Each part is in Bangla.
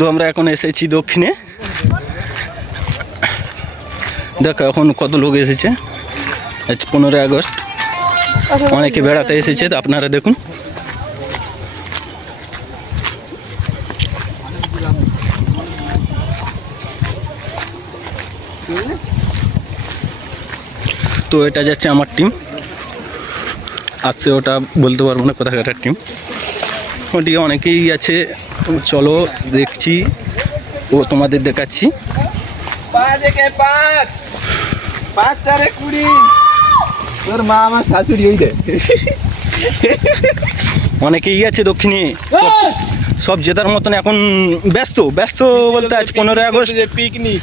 তো আমরা এখন এসেছি দক্ষিণে। দেখো এখন কত লোক এসেছে, আজ 15 আগস্ট, অনেকে বেড়াতে এসেছে, আপনারা দেখুন। তো এটা যাচ্ছে আমার টিম, আসছে ওটা বলতে পারবো না কোথাকার টিম, ওটি অনেকেই আছে। চলো দেখছি ও তোমাদের দেখাচ্ছি। 5 একে 5 5 4 20 তোর মা আমার শাশুড়ি ওই দে অনেকেই আছে দক্ষিণে, সব জেতার মতন এখন ব্যস্ত ব্যস্ত বলতে আজ 15 আগস্ট পিকনিক।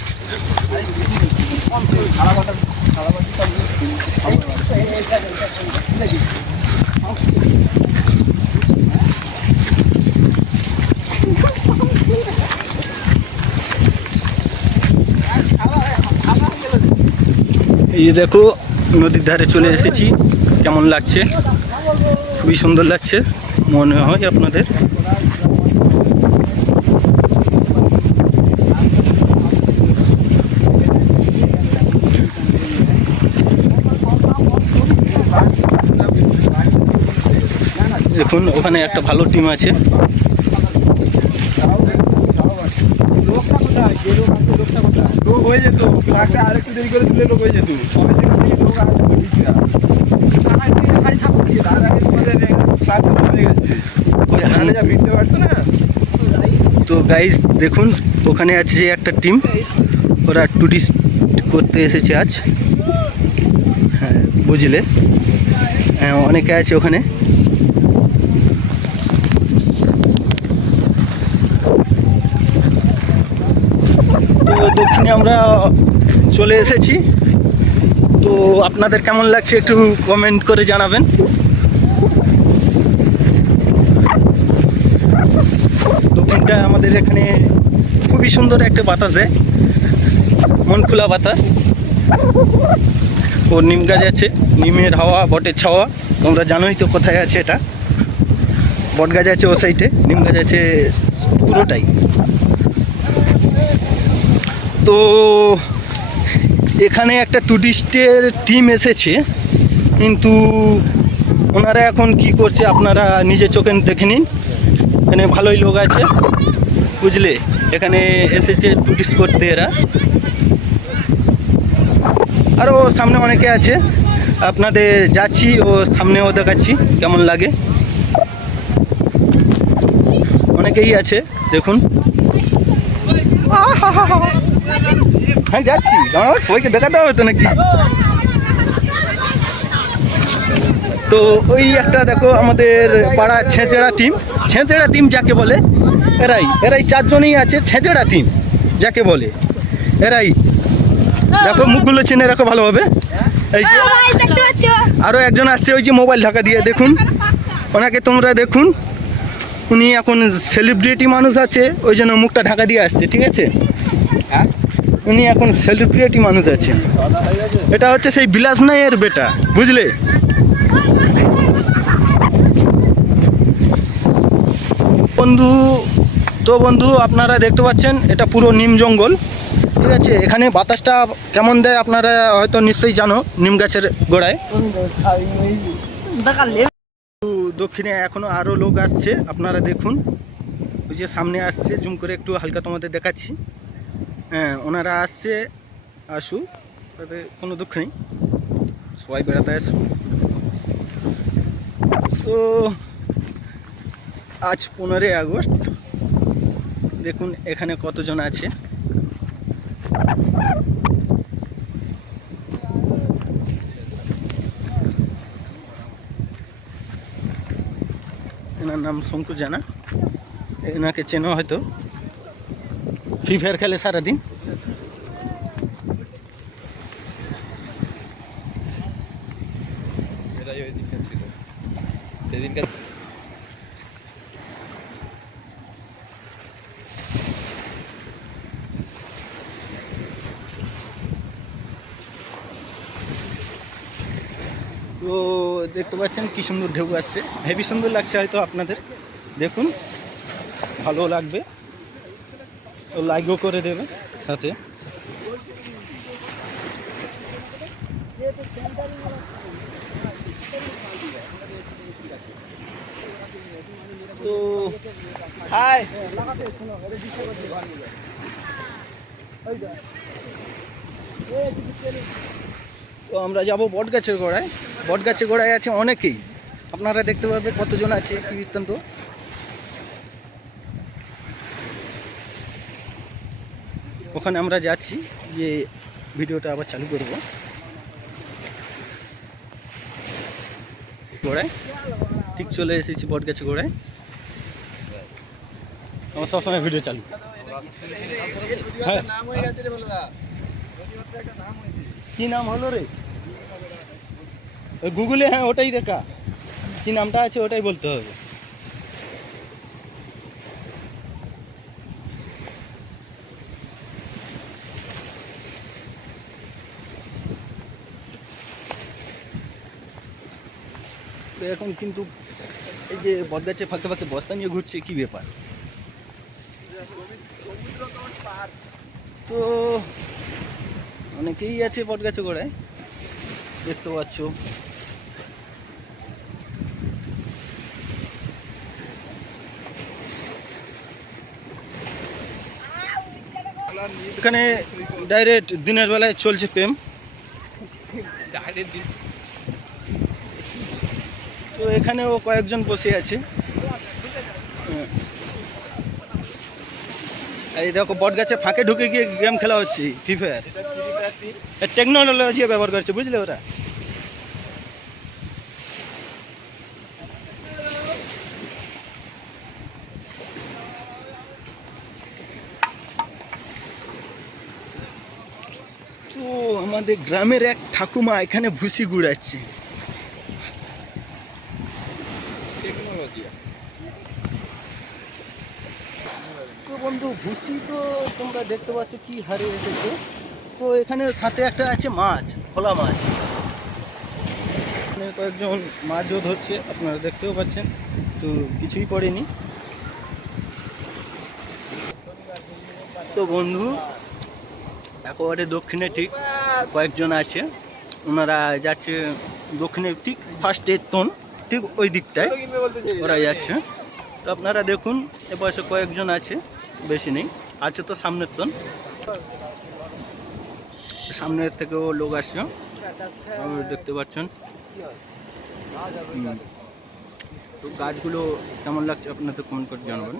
এই যে দেখো নদীর ধারে চলে এসেছি, কেমন লাগছে? খুবই সুন্দর লাগছে মনে হয় আপনাদের। দেখুন ওখানে একটা ভালো টিম আছে। লোক হয়ে যেত, আরেকটু দেরি করে দিলে লোক হয়ে যেত। তো গাইস দেখুন ওখানে আছে একটা টিম, ওরা টুরিস্ট করতে এসেছে আজ, হ্যাঁ বুঝলে, হ্যাঁ অনেকে আছে ওখানে। তো দক্ষিণে আমরা চলে এসেছি, তো আপনাদের কেমন লাগছে একটু কমেন্ট করে জানাবেন। দক্ষিণটা আমাদের এখানে খুবই সুন্দর একটা বাতাস দেয়, মন খোলা বাতাস। ও নিম গাছ আছে, নিমের হাওয়া, বটের ছাওয়া, তোমরা জানোই তো কোথায় আছে এটা। বট গাছ আছে ও সাইডে, নিম গাছ আছে পুরোটাই। তো এখানে একটা টুরিস্টের টিম এসেছে, কিন্তু ওনারা এখন কি করছে আপনারা নিজে চোখে দেখে নিন। এখানে ভালোই লোক আছে বুঝলে, এখানে এসেছে টুরিস্ট করতে এরা। আরও সামনে অনেকে আছে, আপনাদের যাচ্ছি ও সামনেও দেখাচ্ছি কেমন লাগে। অনেকেই আছে দেখুন। হ্যাঁ যাচ্ছি, সবাইকে দেখাতে হবে তো নাকি। তো ওই একটা দেখো আমাদের পাড়া ছেঁচেড়া টিম, ছেঁচেড়া টিম যাকে বলে, এরাই 4 জনই আছে ছেঁচেড়া টিম যাকে বলে। এরাই দেখো মুখগুলো চিনে রাখো ভালোভাবে। এই যে আরও একজন আসছে ওই যে মোবাইল ঢাকা দিয়ে, দেখুন ওনাকে তোমরা দেখুন, উনি এখন সেলিব্রিটি মানুষ আছে ওই জন্য মুখটা ঢাকা দিয়ে আসছে, ঠিক আছে। উনি এখন সেলিব্রিটি মানুষ আছে। এটা হচ্ছে সেই বিলাস নাইয়ের বেটা বুঝলে। বন্ধু আপনারা দেখতে পাচ্ছেন এটা পুরো নিম জঙ্গল, ঠিক আছে। এখানে বাতাসটা কেমন দেয় আপনারা হয়তো নিশ্চয়ই জানো, নিম গাছের গোড়ায়। দক্ষিণে এখনো আরও লোক আসছে, আপনারা দেখুন ওই যে সামনে আসছে, জুম করে একটু হালকা তোমাদের দেখাচ্ছি। হ্যাঁ ওনারা আসছে, আসুক, তাতে কোনো দুঃখ নেই, সবাই বেড়াতে আসুক। তো আজ 15 আগস্ট, দেখুন এখানে কতজন আছে। এনার নাম শঙ্কু জানা, এনাকে চেনো হয়তো, ফ্রি ফায়ার খেলে সারাদিন। সেদিনকার তো দেখতে পাচ্ছেন কি সুন্দর ঢেউ আসছে, হেভি সুন্দর লাগছে হয়তো আপনাদের, দেখুন ভালো লাগবে। ও লাইকও করে দেবে সাথে। তো হাই তো আমরা যাব বটগাছের গোড়ায়। বটগাছের গোড়ায় আছে অনেকেই, আপনারা দেখতে পাবে কতজন আছে কি বৃত্তান্ত। ওখানে আমরা যাচ্ছি, যে ভিডিওটা আবার চালু করব। গোড়ায় ঠিক চলে এসেছি বটগাছের গোড়ায়। আমার সবসময় ভিডিও চালু। হ্যাঁ, নাম হয়ে গেছে রে বলে দা, একটা নাম হয়েছে। কি নাম হলো রে? ওই গুগলে, হ্যাঁ ওটাই দেখা, কি নামটা আছে ওটাই বলতে হবে। তো এখন কিন্তু এই যে বটগাছে ফাঁকে ফাঁকে বস্তা নিয়ে ঘুরছে, কি ব্যাপার? তো অনেকেই আছে বটগাছে গোড়ায়, দেখতে পাচ্ছ। এখানে ডাইরেক্ট দিনের বেলায় চলছে প্রেম। তো এখানেও কয়েকজন বসে আছে। এই দেখো বটগাছে ফাঁকে ঢুকে গিয়ে গেম খেলা হচ্ছে, ফ্রি ফায়ার। টেকনোলজি ব্যবহার করছে, বুঝলে ওরা। তো আমাদের গ্রামের এক ঠাকুমা এখানে ভুসি গুড়াচ্ছে। তো বন্ধু, ভুসি তো তোমরা দেখতে পাচ্ছ কি হারে এসেছে। তো এখানে সাথে একটা আছে মাছ, খোলা মাছ। এখানে কয়েকজন মাছও ধরছে, আপনারা দেখতেও পাচ্ছেন। তো কিছুই পড়েনি। তো বন্ধু, একেবারে দক্ষিণে ঠিক কয়েকজন আছে, ওনারা যাচ্ছে দক্ষিণে ঠিক ফার্স্টের তোন, ঠিক ওই দিকটায় ওরা যাচ্ছে। তো আপনারা দেখুন, এ পাশে কয়েকজন আছে, বেশি নেই, আছে তো সামনের তোন, সামনের থেকেও লোক আসছে, দেখতে পাচ্ছেন। তো গাছগুলো কেমন লাগছে আপনাদের কমেন্ট করে জানাবেন।